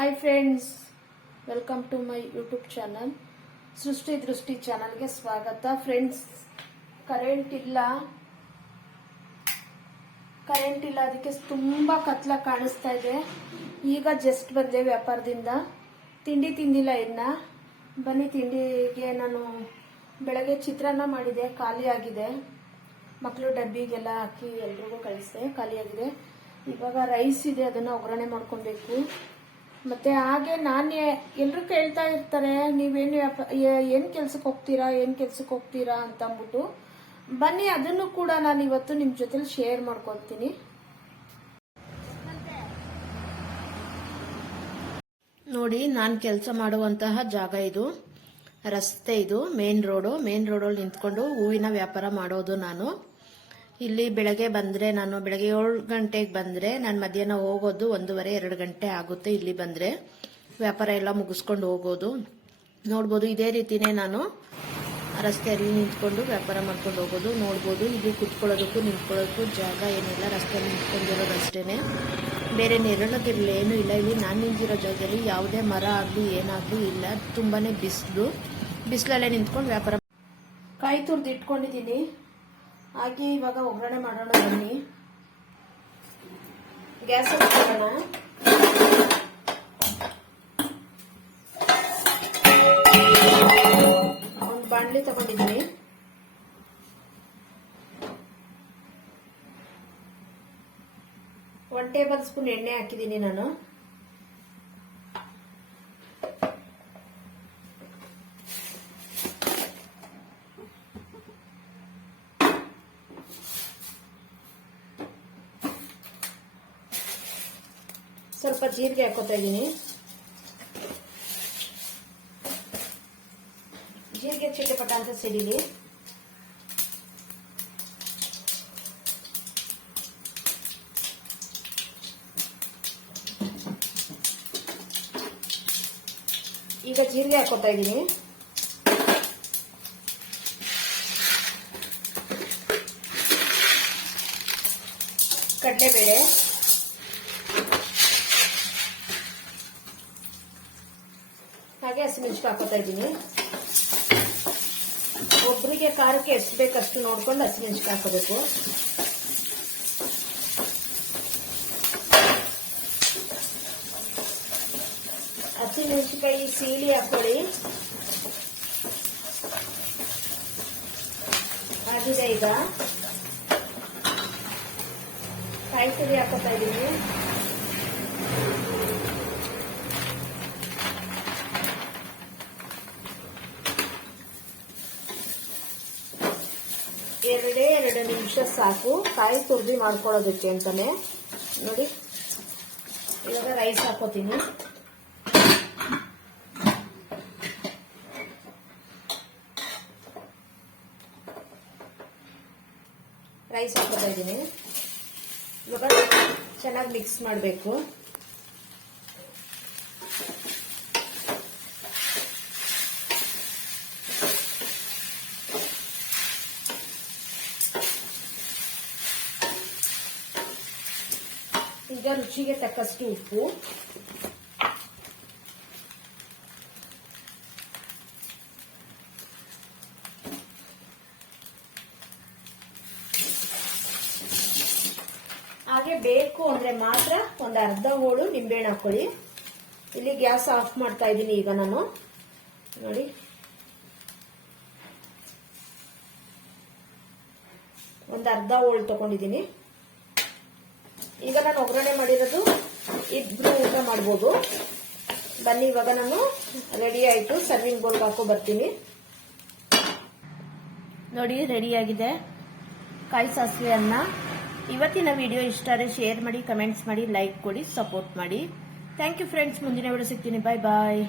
Hi friends welcome to my YouTube channel Srishti Drishti ಚಾನಲ್ಗೆ ಸ್ವಾಗತ. Friends current ಇಲ್ಲ. Current ಇಲ್ಲ, ಅದಕ್ಕೆ ತುಂಬಾ ಕತ್ಲ ಕಾಣಿಸ್ತಾ ಇದೆ. ಈಗ ಜಸ್ಟ್ ಬಂದೆ ವ್ಯಾಪಾರದಿಂದ. ತಿಂಡಿ ತಿಂದಿಲ್ಲ ಇನ್ನ. ಬನ್ನಿ, ತಿಂಡಿಗೆ ನಾನು ಬೆಳಗ್ಗೆ ಚಿತ್ರಾನ್ನ ಮಾಡಿದೆ, ಖಾಲಿ ಆಗಿದೆ. ಮಕ್ಕಳು ಡಬ್ಬಿಗೆಲ್ಲ ಹಾಕಿ ಎಲ್ರಿಗೂ ಕಳಿಸಿದೆ ಖಾಲಿಯಾಗಿದೆ ಇವಾಗ ರೈಸ್ ಇದೆ, ಅದನ್ನ ಒಗ್ಗರಣೆ ಮಾಡ್ಕೊಬೇಕು. ಮತ್ತೆ ಹಾಗೆ ನಾನು ಎಲ್ಲರೂ ಕೇಳ್ತಾ ಇರ್ತಾರೆ, ನೀವೇನು ಏನು ಕೆಲ್ಸಕ್ಕೆ ಹೋಗ್ತೀರಾ, ಏನ್ ಕೆಲ್ಸಕ್ಕೆ ಹೋಗ್ತೀರಾ ಅಂತ ಅಂದ್ಬಿಟ್ಟು. ಬನ್ನಿ, ಅದನ್ನು ಕೂಡ ನಾನು ಇವತ್ತು ನಿಮ್ ಜೊತೆ ಶೇರ್ ಮಾಡ್ಕೊತೀನಿ ನೋಡಿ, ನಾನು ಕೆಲಸ ಮಾಡುವಂತಹ ಜಾಗ ಇದು. ರಸ್ತೆ ಇದು, ಮೇನ್ ರೋಡು. ಮೇನ್ ರೋಡಲ್ಲಿ ನಿಂತ್ಕೊಂಡು ಹೂವಿನ ವ್ಯಾಪಾರ ಮಾಡೋದು ನಾನು. ಇಲ್ಲಿ ಬೆಳಗ್ಗೆ ಬಂದ್ರೆ, ನಾನು ಬೆಳಗ್ಗೆ ಏಳು ಗಂಟೆಗೆ ಬಂದ್ರೆ, ನಾನು ಮಧ್ಯಾಹ್ನ ಹೋಗೋದು ಒಂದೂವರೆ, ಎರಡು ಗಂಟೆ ಆಗುತ್ತೆ ಇಲ್ಲಿ ಬಂದ್ರೆ. ವ್ಯಾಪಾರ ಎಲ್ಲ ಮುಗಿಸ್ಕೊಂಡು ಹೋಗೋದು. ನೋಡ್ಬೋದು, ಇದೇ ರೀತಿನೇ ನಾನು ರಸ್ತೆಯಲ್ಲಿ ನಿಂತ್ಕೊಂಡು ವ್ಯಾಪಾರ ಮಾಡ್ಕೊಂಡು ಹೋಗೋದು. ನೋಡ್ಬೋದು, ಇಲ್ಲಿ ಕುತ್ಕೊಳ್ಳೋದಕ್ಕೂ ನಿಂತ್ಕೊಳ್ಳೋದಕ್ಕೂ ಜಾಗ ಏನಿಲ್ಲ, ರಸ್ತೆಯಲ್ಲಿ ನಿಂತ್ಕೊಂಡಿರೋದು ಅಷ್ಟೇ ಬೇರೆ ನೆರಳೋದಿರಲಿ ಏನೂ ಇಲ್ಲ. ಇಲ್ಲಿ ನಾನು ನಿಂತಿರೋ ಜಾಗದಲ್ಲಿ ಯಾವುದೇ ಮರ ಆಗಲಿ, ಏನಾಗಲಿ ಇಲ್ಲ. ತುಂಬಾ ಬಿಸಿಲು. ಬಿಸಿಲಲ್ಲೇ ನಿಂತ್ಕೊಂಡು ವ್ಯಾಪಾರ ಕಾಯಿ ತುರ್ದು ಇಟ್ಕೊಂಡಿದ್ದೀನಿ. ಹಾಗೆ ಇವಾಗ ಒಗ್ಗರಣೆ ಮಾಡೋಣ ಬನ್ನಿ. ಗ್ಯಾಸ್ ಹಾಕೋಣ ಒಂದು ಬಾಣಲಿ ತಗೊಂಡಿದ್ದೀನಿ. ಒನ್ ಟೇಬಲ್ ಸ್ಪೂನ್ ಎಣ್ಣೆ ಹಾಕಿದ್ದೀನಿ ನಾನು. ಸ್ವಲ್ಪ ಜೀರಿಗೆ ಹಾಕೋತಾ ಇದ್ದೀನಿ ಜೀರಿಗೆ ಚಿಟ್ಟಪಟ ಅಂತ ಸಿಡಿಲಿ ಈಗ ಜೀರಿಗೆ ಹಾಕೋತಾ ಇದ್ದೀನಿ ಕಡಲೆಬೇಳೆ ಹಾಗೆ ಹಸಿಮೆಣಸಿಗೆ ಹಾಕೋತಾ ಇದ್ದೀನಿ. ಒಬ್ಬರಿಗೆ ಖಾರಕ್ಕೆ ಎಷ್ಟು ಬೇಕಷ್ಟು ನೋಡ್ಕೊಂಡು ಹಸಿಮೆಣಸಿಗೆ ಹಾಕೋಬೇಕು. ಹಸಿಮೆಣಸಿಕಾಯಿ ಸೀಳಿ ಹಾಕೊಳ್ಳಿ. ಆಗಿದೆ ಈಗ. ಕಾಯಿ ಹಾಕೋತಾ ಇದ್ದೀನಿ ಎರಡೇ ಎರಡು ನಿಮಿಷ ಸಾಕು. ಕಾಯಿ ತುರ್ದಿ ಮಾಡ್ಕೊಳ್ಳೋದಕ್ಕೆ ಅಂತಾನೆ. ನೋಡಿ. ಇವಾಗ ರೈಸ್ ಹಾಕೋತೀನಿ. ರೈಸ್ ಹಾಕೋತಾ ಇದ್ದೀನಿ. ಇವಾಗ ಚೆನ್ನಾಗಿ ಮಿಕ್ಸ್ ಮಾಡಬೇಕು. ಈಗ ರುಚಿಗೆ ತಕ್ಕಷ್ಟು ಉಪ್ಪು. ಹಾಗೆ ಬೇಕು ಅಂದ್ರೆ ಮಾತ್ರ ಒಂದು ಅರ್ಧ ಹೋಳು ನಿಂಬೆಹಣ್ಣು ಹಾಕೊಳ್ಳಿ. ಇಲ್ಲಿ ಗ್ಯಾಸ್ ಆಫ್ ಮಾಡ್ತಾ ಇದ್ದೀನಿ ಈಗ ನಾನು. ನೋಡಿ. ಒಂದು ಅರ್ಧ ಹೋಳು ತಗೊಂಡಿದ್ದೀನಿ. ಈಗ ನಾನು ಒಗ್ಗರಣೆ ಮಾಡಿರೋದು ಇಬ್ರು ಊಟ ಮಾಡ್ಬೋದು. ಬನ್ನಿ, ಇವಾಗ ನಾನು ರೆಡಿ ಆಯ್ತು. ಸರ್ವಿಂಗ್ ಬೋಲ್ ಹಾಕೋ ಬರ್ತೀನಿ. ನೋಡಿ ರೆಡಿ ಆಗಿದೆ. ಕಾಯಿ ಸಾಸಿವೆ ಅನ್ನ. ಇವತ್ತಿನ ವಿಡಿಯೋ ಇಷ್ಟ ಆದರೆ ಶೇರ್ ಮಾಡಿ ಕಮೆಂಟ್ಸ್ ಮಾಡಿ ಲೈಕ್ ಕೊಡಿ ಸಪೋರ್ಟ್ ಮಾಡಿ. ಥ್ಯಾಂಕ್ ಯು ಫ್ರೆಂಡ್ಸ್ ಮುಂದಿನ ವಿಡಿಯೋ ಸಿಗ್ತೀನಿ. Bye bye